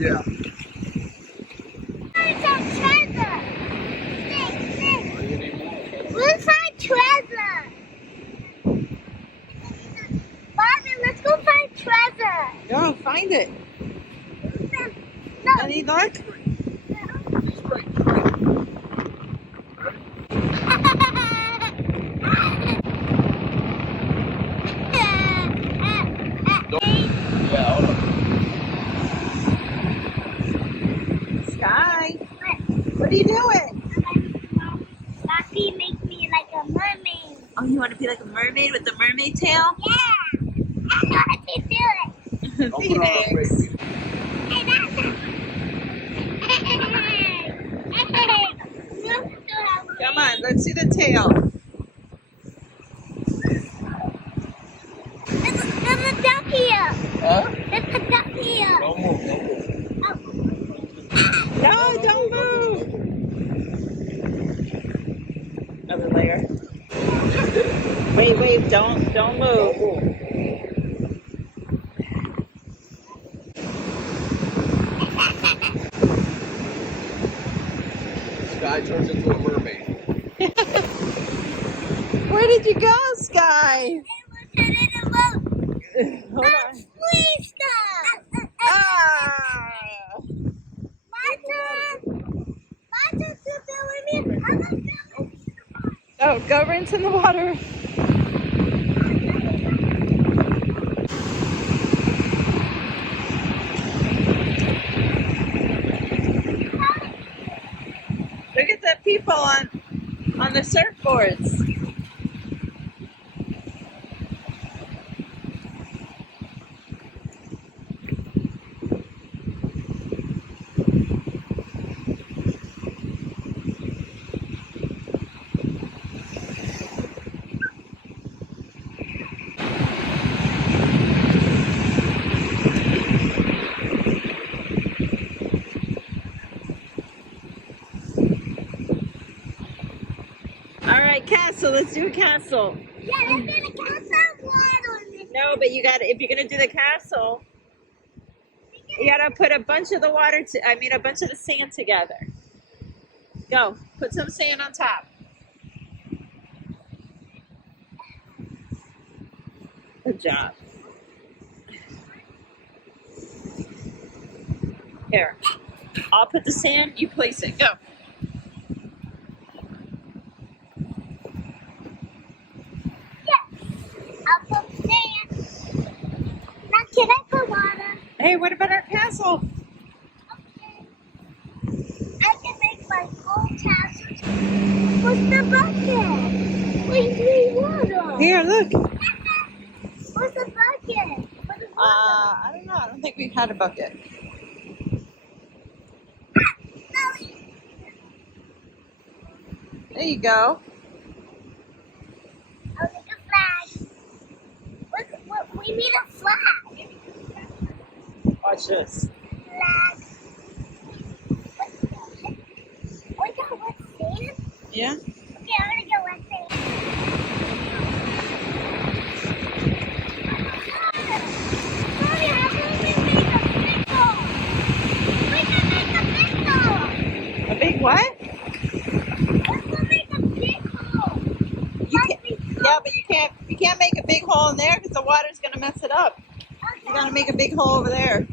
Yeah. Where's our treasure? Where's our treasure? Bobby, let's go find treasure. Go find it. No. Any luck? Sky, what are you doing? Bobby, make me like a mermaid. Oh, you want to be like a mermaid with the mermaid tail? Yeah. I know how to do it. Phoenix. Hey, that's Come on, let's see the tail. There's a duck here. Huh? There's a duck here. Don't move, don't move. No, don't move. Another layer. Wait, don't Don't move. move. Sky turns into a mermaid. Where did you go, Sky? Hold on. Please stop. Ah! Oh, go rinse in the water. Look at the people on the surfboards. Castle, let's do a castle. Yeah, I'm gonna cast some water on it. No, but you got, if you're gonna do the castle, you gotta put a bunch of the water a bunch of the sand together. Go, put some sand on top. Good job. Here, I'll put the sand, you place it, go. I'll put sand. Now can I put water? Hey, what about our castle? Okay. I can make my own castle. What's the bucket? We need water. Here, look. What's the bucket? What's the water? I don't know. I don't think we've had a bucket. There you go. I'll make a flag. We need a flag. Watch this. Flag. We got wet sand? Yeah? Okay, I'm gonna get wet sand. Mommy, how can we make a big hole? We can make a big hole. A big what? Let's make a big hole. Yeah, but you can't make a big hole in there because the water's gonna mess it up. You gotta make a big hole over there.